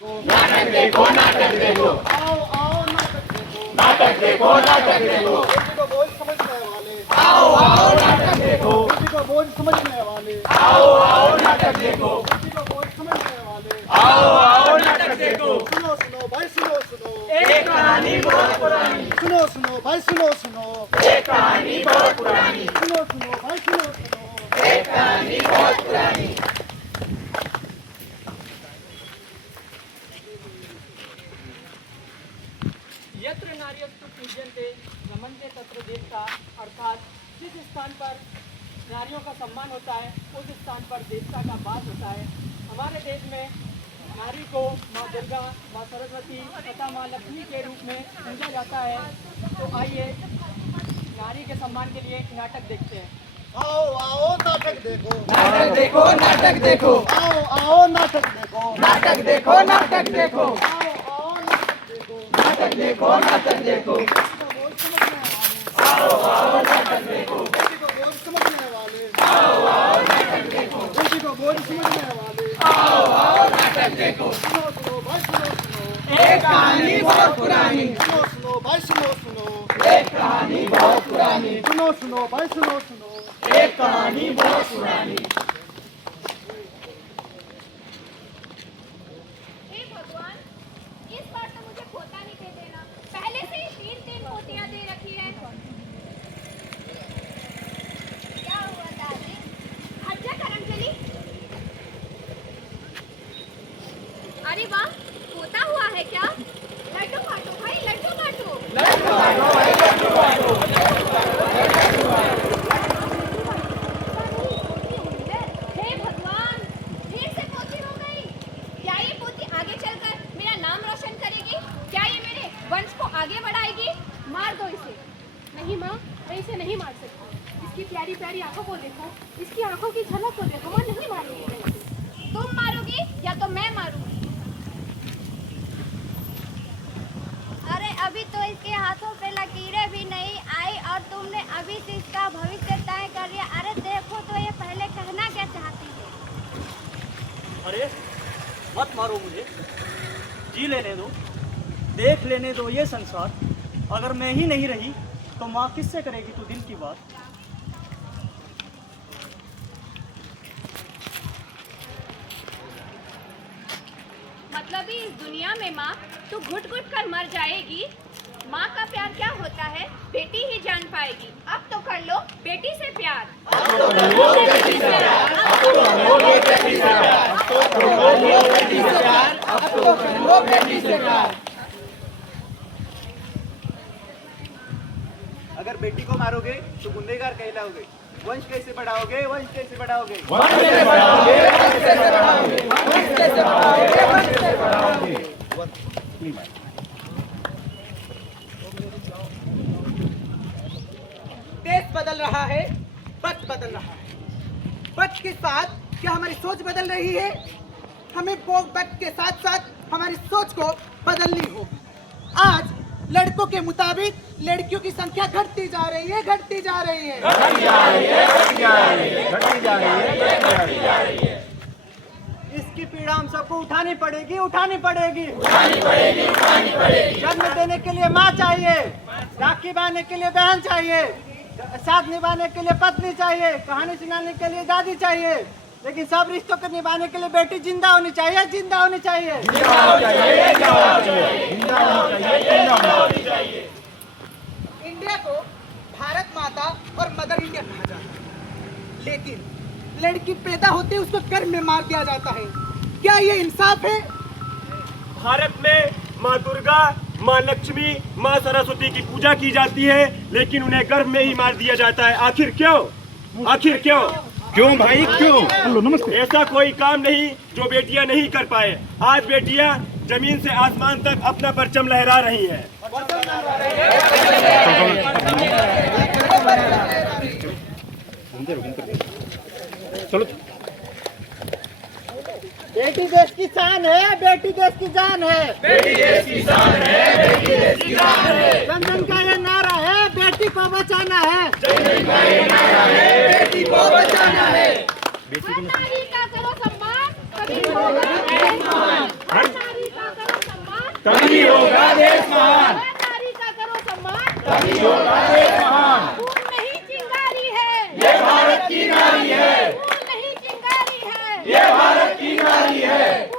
नाटक देखो नाटक देखो आओ आओ नाटक देखो नाटक देखो नाटक देखो किसी को बोझ समझने वाले आओ आओ नाटक देखो किसी को बोझ समझने वाले आओ आओ नाटक देखो किसी को बोझ समझने वाले आओ आओ नाटक देखो सुनो सुनो भाई सुनो सुनो एक कहानी बहुत पुरानी सुनो सुनो भाई सुनो सुनो एक कहानी बहुत पुरानी सुनो सुनो भाई सुनो सुनो एक कहानी बहुत पुरानी यत्र नार्यस्तु पूज्यन्ते रमन्ते तत्र देवता, अर्थात जिस स्थान पर नारियों का सम्मान होता है उस स्थान पर देवता का वास होता है। हमारे देश में नारी को माँ दुर्गा, माँ सरस्वती तथा माँ लक्ष्मी के रूप में पूजा जाता है। तो आइए नारी के सम्मान के लिए एक नाटक देखते हैं। आओ आओ नाटक देखो नाटक देखो नाटक देखो आओ आओ नाटक देखो नाटक देखो नाटक देखो आओ आओ नाटक देखो नाटक देखो नाटक देखो किसी को बोझ समझने वाले आओ आओ नाटक देखो किसी को बोझ समझने वाले आओ आओ नाटक देखो सुनो सुनो भाई सुनो सुनो एक कहानी बहुत पुरानी सुनो सुनो भाई सुनो सुनो एक कहानी बहुत पुरानी सुनो सुनो भाई सुनो सुनो एक कहानी बहुत पुरानी हे भगवान, इस बार तो मुझे खोता नहीं दे देना। पहले से ही 3-3 मोतियां दे रखी है। क्या हुआ दादी? हट जा करमचली। अरे वाह, खोता हुआ है क्या? लड्डू बांटो भाई, लड्डू बांटो। हे भगवान, फिर से पोती हो गई। क्या ये पोती आगे चलकर मेरा नाम रोशन करेगी? क्या ये मेरे वंश को आगे बढ़ाएगी? मार दो इसे। नहीं माँ, मैं इसे नहीं मार सकती। इसकी प्यारी प्यारी आंखों को देखो, इसकी आंखों की झलक को देखो। मैं नहीं मारूंगी मैं इसे। तुम मारोगी या तो मैं मारूंगी? अरे अभी तो इसके हाथों पे लकीरें भी नहीं आई और तुमने अभी से इसका भविष्य तय कर लिया। अरे देखो तो ये पहले कहना क्या चाहती है। अरे मत मारो मुझे, जी लेने दो, देख लेने दो ये संसार। अगर मैं ही नहीं रही तो माँ किससे करेगी तू दिल की बात? मतलब ही इस दुनिया में माँ तू घुट घुट कर मर जाएगी। माँ का प्यार क्या होता है बेटी ही जान पाएगी। अब तो कर लो बेटी से प्यार। अगर बेटी को मारोगे तो गुंडेगार कहलाओगे। वंश कैसे बढ़ाओगे? वंश कैसे बढ़ाओगे? देश बदल रहा है, वक्त बदल रहा है। वक्त के साथ क्या हमारी सोच बदल रही है? हमें वो वक्त के साथ साथ हमारी सोच को बदलनी होगी। आज लड़कों के मुताबिक लड़कियों की संख्या घटती जा रही है, घटती जा रही है। इसकी पीड़ा हम सबको उठानी पड़ेगी, उठानी पड़ेगी। जन्म देने के लिए माँ चाहिए, राखी बांधने के लिए बहन चाहिए, साथ निभाने के लिए पत्नी चाहिए, कहानी सुनाने के लिए दादी चाहिए, लेकिन सब रिश्तों को निभाने के लिए बेटी जिंदा होनी चाहिए, जिंदा होनी चाहिए। इंडिया को भारत माता और मदर इंडिया कहा जाता है, लेकिन लड़की पैदा होते ही उसको गर्भ में मार दिया जाता है। क्या ये इंसाफ है? भारत में माँ दुर्गा, माँ लक्ष्मी, माँ सरस्वती की पूजा की जाती है, लेकिन उन्हें गर्भ में ही मार दिया जाता है। आखिर क्यों? आखिर क्यों? क्यों भाई क्यों? नमस्ते। ऐसा कोई काम नहीं जो बेटियां नहीं कर पाए। आज बेटियां जमीन से आसमान तक अपना परचम लहरा रही हैं। बेटी देश की शान है, बेटी देश की जान है। बेटी देश की शान है, बेटी देश की जान है। जन जन का ये नारा है, बेटी को बचाना है। जन का ये नारा है, बेटी को बचाना है। हर नारी का करो सम्मान, कभी होगा नहीं सम्मान। हर नारी तभी होगा देश महान। हर नारी का करो सम्मान, तभी होगा देश महान। खून नहीं चिंगारी है, ये भारत की नारी है, खून नहीं चिंगारी है, ये भारत की नारी है।